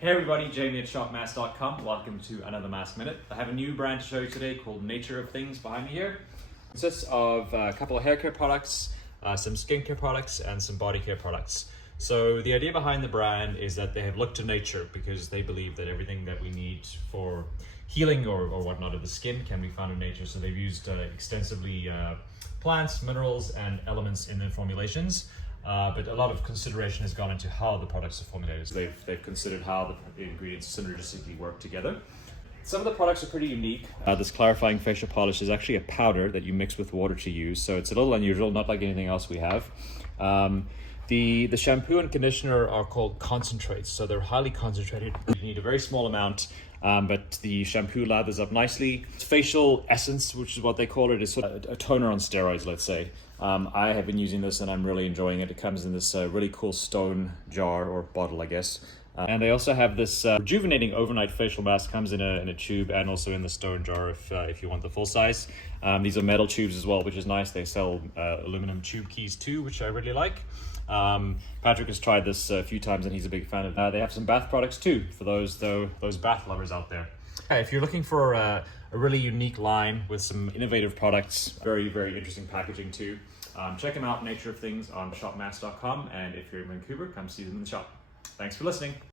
Hey everybody, Jamie at shopmask.com. Welcome to another Mask Minute. I have a new brand to show you today called Nature of Things behind me here. It consists of a couple of hair care products, some skincare products, and some body care products. So the idea behind the brand is that they have looked to nature because they believe that everything that we need for healing or whatnot of the skin can be found in nature. So they've used extensively plants, minerals, and elements in their formulations. But a lot of consideration has gone into how the products are formulated. So they've considered how the ingredients synergistically work together. Some of the products are pretty unique. This clarifying facial polish is actually a powder that you mix with water to use, so it's a little unusual, not like anything else we have. The shampoo and conditioner are called concentrates, so they're highly concentrated. You need a very small amount, but the shampoo lathers up nicely. Facial essence, which is what they call it, is sort of a toner on steroids, let's say. I have been using this and I'm really enjoying it. It comes in this really cool stone jar or bottle, I guess. And they also have this rejuvenating overnight facial mask. Comes in a tube and also in the stone jar if you want the full size. These are metal tubes as well, which is nice. They sell aluminum tube keys too, which I really like. Patrick has tried this a few times and he's a big fan of. They have some bath products too for those bath lovers out there. If you're looking for a really unique line with some innovative products, very, very interesting packaging too, check them out, Nature of Things, on shopmask.com. And if you're in Vancouver, come see them in the shop. Thanks for listening.